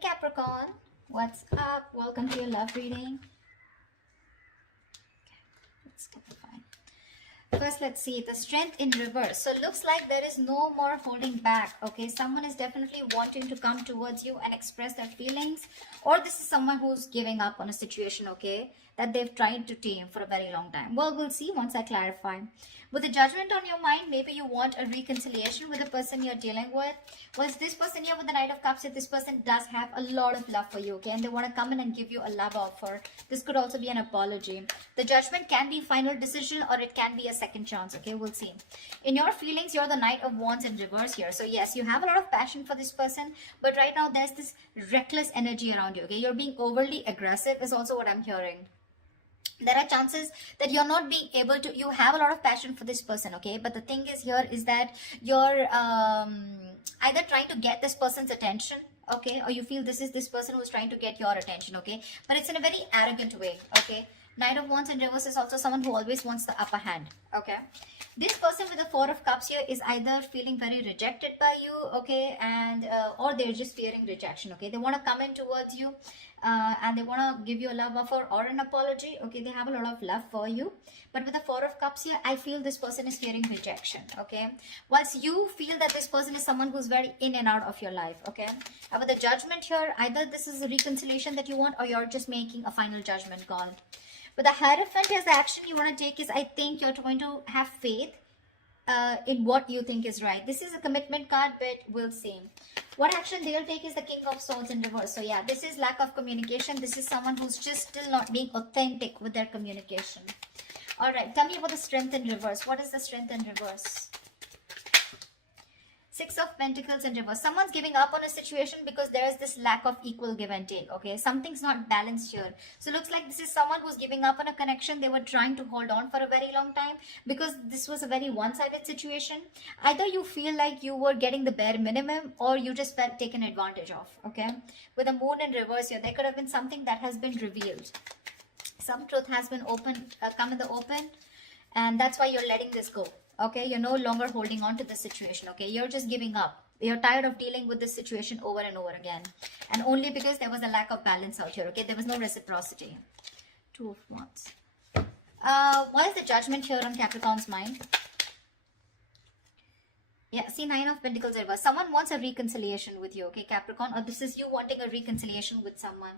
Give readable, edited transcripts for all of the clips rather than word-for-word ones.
Capricorn, what's up? Welcome to your love reading. Okay, let's get the fine. First, let's see the strength in reverse. So looks like there is no more holding back. Okay, someone is definitely wanting to come towards you and express their feelings, or this is someone who's giving up on a situation, okay, that they've tried to tame for a very long time. Well, we'll see once I clarify. With the judgment on your mind, maybe you want a reconciliation with the person you're dealing with. Well, it's this person here with the Knight of Cups. If this person does have a lot of love for you, okay, and they want to come in and give you a love offer. This could also be an apology. The judgment can be final decision, or it can be a second chance, okay, we'll see. In your feelings, you're the Knight of Wands in reverse here. So yes, you have a lot of passion for this person, but right now there's this reckless energy around you, okay. You're being overly aggressive is also what I'm hearing. There are chances that you're not being able to, you have a lot of passion for this person, okay, but the thing is here is that you're either trying to get this person's attention, okay, or you feel this is this person who's trying to get your attention, okay, but it's in a very arrogant way, okay. Knight of Wands in reverse is also someone who always wants the upper hand, okay. This person with the Four of Cups here is either feeling very rejected by you, okay, and or they're just fearing rejection, okay. They want to come in towards you and they want to give you a love offer or an apology, okay. They have a lot of love for you, but with the Four of Cups here, I feel this person is fearing rejection, okay. Whilst you feel that this person is someone who's very in and out of your life, okay. And with the judgment here, either this is a reconciliation that you want, or you're just making a final judgment call. But the Hierophant is the action you want to take is, I think you're going to have faith in what you think is right. This is a commitment card, but we'll see. What action they'll take is the King of Swords in reverse. So yeah, this is lack of communication. This is someone who's just still not being authentic with their communication. All right, tell me about the strength in reverse. What is the strength in reverse? Six of Pentacles in reverse. Someone's giving up on a situation because there is this lack of equal give and take, okay. Something's not balanced here. So looks like this is someone who's giving up on a connection they were trying to hold on for a very long time, because this was a very one-sided situation. Either you feel like you were getting the bare minimum, or you just felt taken advantage of, okay. With the Moon in reverse here, there could have been something that has been revealed. Some truth has been come in the open, and that's why you're letting this go. Okay, you're no longer holding on to this situation, okay? You're just giving up. You're tired of dealing with this situation over and over again. And only because there was a lack of balance out here, okay? There was no reciprocity. Two of Wands. What is the judgment here on Capricorn's mind? Yeah, see, Nine of Pentacles in reverse. Someone wants a reconciliation with you, okay, Capricorn? Or this is you wanting a reconciliation with someone.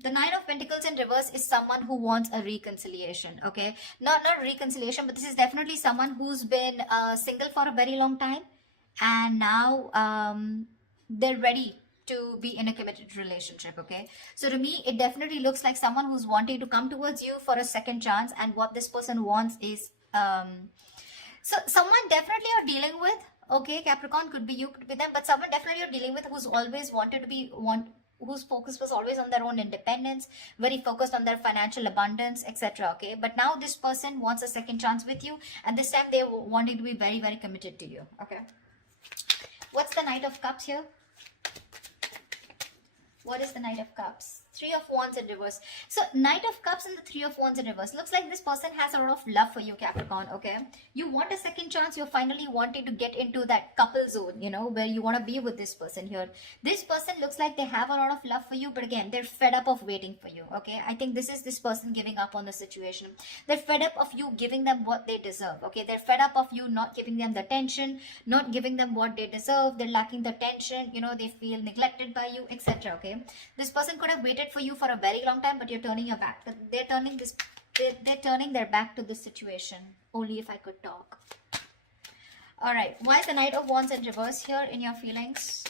The Nine of Pentacles in reverse is someone who wants a reconciliation, okay? Not reconciliation, but this is definitely someone who's been single for a very long time, and now they're ready to be in a committed relationship, okay? So to me, it definitely looks like someone who's wanting to come towards you for a second chance, and what this person wants is... so someone definitely you're dealing with, okay, Capricorn, could be you, could be them, but someone definitely you're dealing with who's always wanted to be... whose focus was always on their own independence, very focused on their financial abundance, etc. Okay, but now this person wants a second chance with you, and this time they wanted to be very, very committed to you. Okay, what's the Knight of Cups here? What is the Knight of Cups? Three of Wands in reverse. So Knight of Cups and the Three of Wands in reverse. Looks like this person has a lot of love for you, Capricorn, okay? You want a second chance. You're finally wanting to get into that couple zone, you know, where you want to be with this person here. This person looks like they have a lot of love for you, but again, they're fed up of waiting for you, okay? I think this is this person giving up on the situation. They're fed up of you giving them what they deserve, okay? They're fed up of you not giving them the attention, not giving them what they deserve. They're lacking the attention, you know, they feel neglected by you, etc. Okay? This person could have waited for you for a very long time, but you're turning your back. They're turning their back to this situation. Only if I could talk. All right, why is the Knight of Wands in reverse here in your feelings?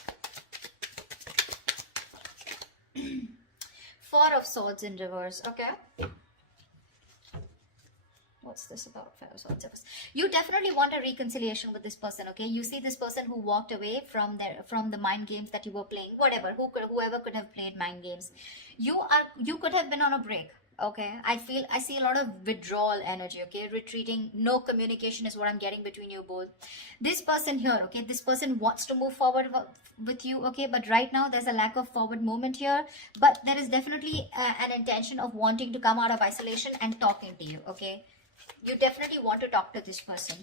Four of Swords in reverse. Okay, what's this about? You definitely want a reconciliation with this person, okay? You see this person who walked away from the mind games that you were playing, whatever, whoever could have played mind games. You could have been on a break, okay? I see a lot of withdrawal energy, okay? Retreating, no communication is what I'm getting between you both. This person here, okay, this person wants to move forward with you, okay, but right now there's a lack of forward movement here, but there is definitely an intention of wanting to come out of isolation and talking to you, okay? You definitely want to talk to this person.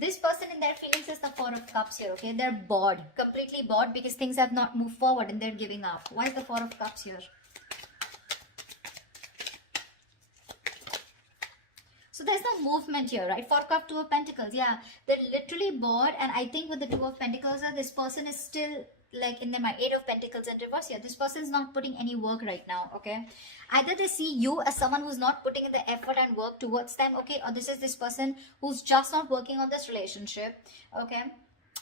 This person in their feelings is the Four of Cups here, okay? They're bored, completely bored because things have not moved forward and they're giving up. Why is the Four of Cups here? So there's no movement here, right? Four Cup, Two of Pentacles. Yeah, they're literally bored. And I think with the Two of Pentacles, this person is still like in the Eight of Pentacles in reverse here. This person is not putting any work right now, okay? Either they see you as someone who's not putting in the effort and work towards them, okay? Or this is this person who's just not working on this relationship, okay?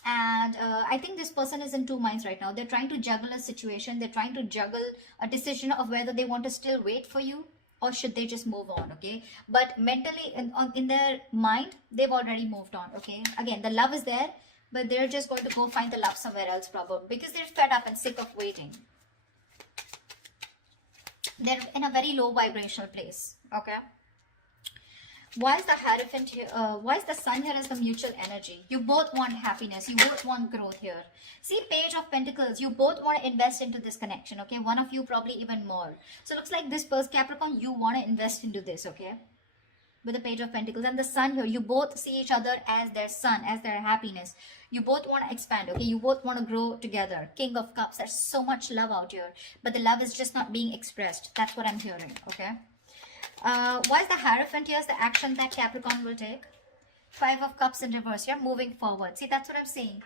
And I think this person is in two minds right now. They're trying to juggle a situation. They're trying to juggle a decision of whether they want to still wait for you or should they just move on, okay? But mentally, in their mind, they've already moved on, okay? Again, the love is there, but they're just going to go find the love somewhere else probably because they're fed up and sick of waiting. They're in a very low vibrational place, okay? Why is the Hierophant here? Why is the Sun here as the mutual energy? You both want happiness. You both want growth here. See, Page of Pentacles. You both want to invest into this connection, okay? One of you probably even more. So it looks like this person, Capricorn, you want to invest into this, okay? With the Page of Pentacles and the Sun here, you both see each other as their sun, as their happiness. You both want to expand, okay? You both want to grow together. King of Cups. There's so much love out here, but the love is just not being expressed. That's what I'm hearing, okay? Why is the Hierophant here? Is the action that Capricorn will take. Five of Cups in reverse. You're moving forward. See, that's what I'm saying.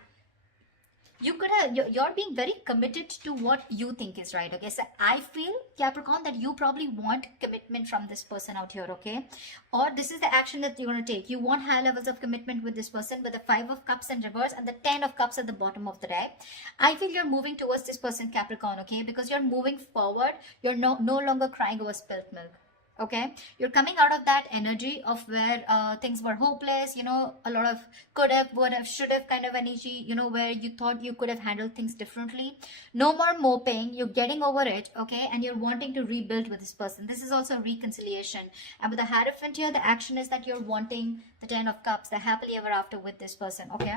You could have, you're being very committed to what you think is right, okay? So I feel, Capricorn, that you probably want commitment from this person out here, okay? Or this is the action that you're going to take. You want high levels of commitment with this person with the Five of Cups in reverse and the Ten of Cups at the bottom of the deck. I feel you're moving towards this person, Capricorn, okay? Because you're moving forward. You're no longer crying over spilt milk. Okay, you're coming out of that energy of where things were hopeless, you know, a lot of could have, would have, should have kind of energy, you know, where you thought you could have handled things differently. No more moping, you're getting over it, okay, and you're wanting to rebuild with this person. This is also reconciliation. And with the Hierophant here, the action is that you're wanting the Ten of Cups, the happily ever after with this person, okay?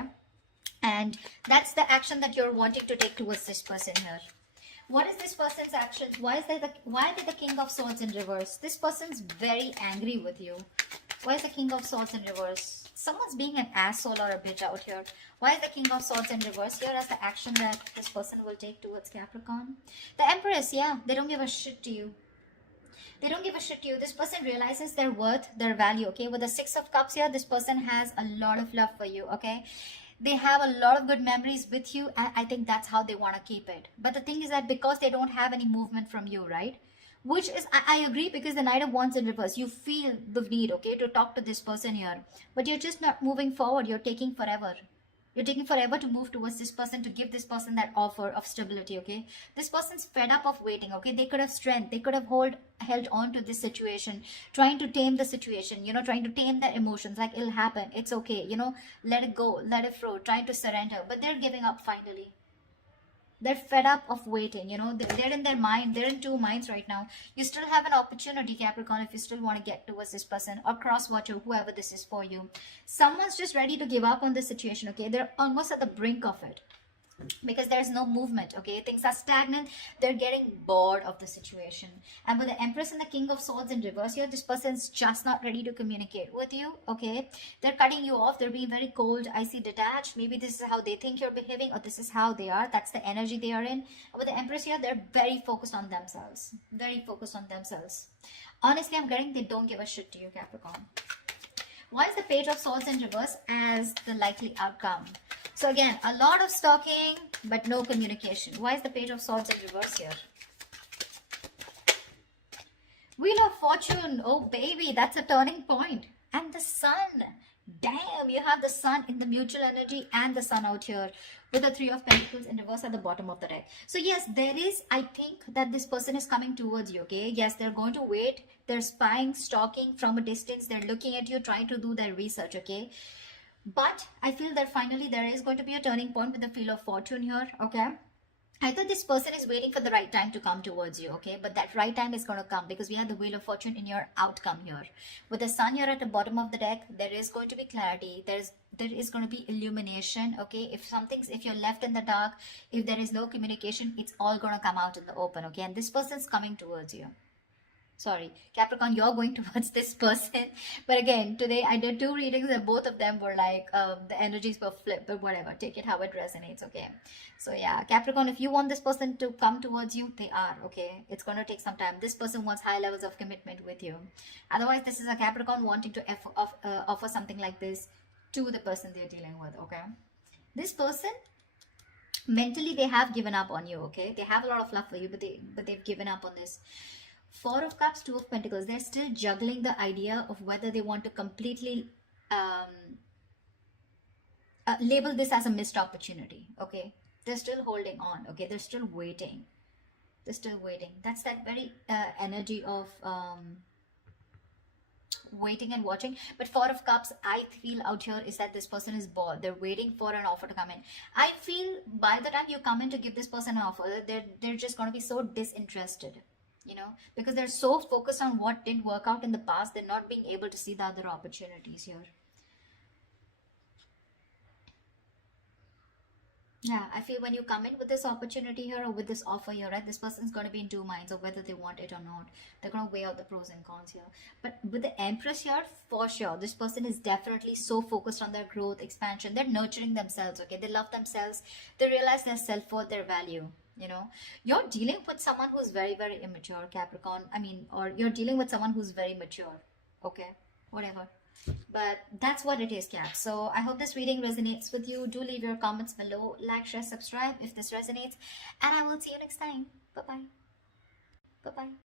And that's the action that you're wanting to take towards this person here. What is this person's actions? Why is the King of Swords in reverse? This person's very angry with you. Why is the King of Swords in reverse? Someone's being an asshole or a bitch out here. Why is the King of Swords in reverse here as the action that this person will take towards Capricorn? The Empress, yeah, they don't give a shit to you. They don't give a shit to you. This person realizes their worth, their value, okay? With the Six of Cups here, this person has a lot of love for you, okay? They have a lot of good memories with you, and I think that's how they want to keep it. But the thing is that because they don't have any movement from you, right? Which is, I agree, because the Knight of Wands in reverse, you feel the need, okay, to talk to this person here. But you're just not moving forward. You're taking forever. You're taking forever to move towards this person, to give this person that offer of stability, okay? This person's fed up of waiting, okay? They could have strength. They could have held on to this situation, trying to tame the situation, you know, trying to tame their emotions. Like, it'll happen. It's okay, you know, let it go, let it flow, trying to surrender. But they're giving up finally. They're fed up of waiting, you know, they're in their mind, they're in two minds right now. You still have an opportunity, Capricorn, if you still want to get towards this person or cross-watch or whoever this is for you. Someone's just ready to give up on this situation, okay? They're almost at the brink of it because there's no movement, okay? Things are stagnant. They're getting bored of the situation. And with the Empress and the King of Swords in reverse here, this person's just not ready to communicate with you, okay? They're cutting you off. They're being very cold, icy, detached. Maybe this is how they think you're behaving, or this is how they are. That's the energy they are in. And with the Empress here, they're very focused on themselves. Very focused on themselves. Honestly, I'm getting they don't give a shit to you, Capricorn. Why is the Page of Swords in reverse as the likely outcome? So again, a lot of stalking, but no communication. Why is the Page of Swords in reverse here? Wheel of Fortune. Oh, baby, that's a turning point. And the Sun. Damn, you have the Sun in the mutual energy and the Sun out here with the Three of Pentacles in reverse at the bottom of the deck. So yes, there is, I think that this person is coming towards you, okay? Yes, they're going to wait. They're spying, stalking from a distance. They're looking at you, trying to do their research, okay? But I feel that finally there is going to be a turning point with the Wheel of Fortune here, okay? I thought this person is waiting for the right time to come towards you, okay? But that right time is going to come because we have the Wheel of Fortune in your outcome here. With the Sun here at the bottom of the deck, there is going to be clarity. There is going to be illumination, okay? If you're left in the dark, if there is no communication, it's all going to come out in the open, okay? And this person's coming towards you. Sorry, Capricorn, you're going towards this person. But again, today I did 2 readings and both of them were like the energies were flipped, but whatever, take it how it resonates. Okay, so yeah, Capricorn, if you want this person to come towards you, they are. Okay, it's going to take some time. This person wants high levels of commitment with you. Otherwise, this is a Capricorn wanting to offer something like this to the person they're dealing with. Okay, this person, mentally they have given up on you. Okay, they have a lot of love for you, but they've given up on this. 4 of Cups, 2 of Pentacles. They're still juggling the idea of whether they want to completely label this as a missed opportunity. Okay, they're still holding on. Okay, they're still waiting. They're still waiting. That's that very energy of waiting and watching. But 4 of Cups, I feel out here is that this person is bored. They're waiting for an offer to come in. I feel by the time you come in to give this person an offer, they're just going to be so disinterested, you know, because they're so focused on what didn't work out in the past. They're not being able to see the other opportunities here. Yeah, I feel when you come in with this opportunity here or with this offer here, right, this person's going to be in 2 minds of whether they want it or not. They're going to weigh out the pros and cons here. But with the Empress here, for sure, this person is definitely so focused on their growth, expansion. They're nurturing themselves, okay? They love themselves. They realize their self-worth, their value. You know, you're dealing with someone who's very, very immature, Capricorn. I mean, or you're dealing with someone who's very mature. Okay, whatever. But that's what it is, Cap. So I hope this reading resonates with you. Do leave your comments below. Like, share, subscribe if this resonates. And I will see you next time. Bye-bye. Bye-bye.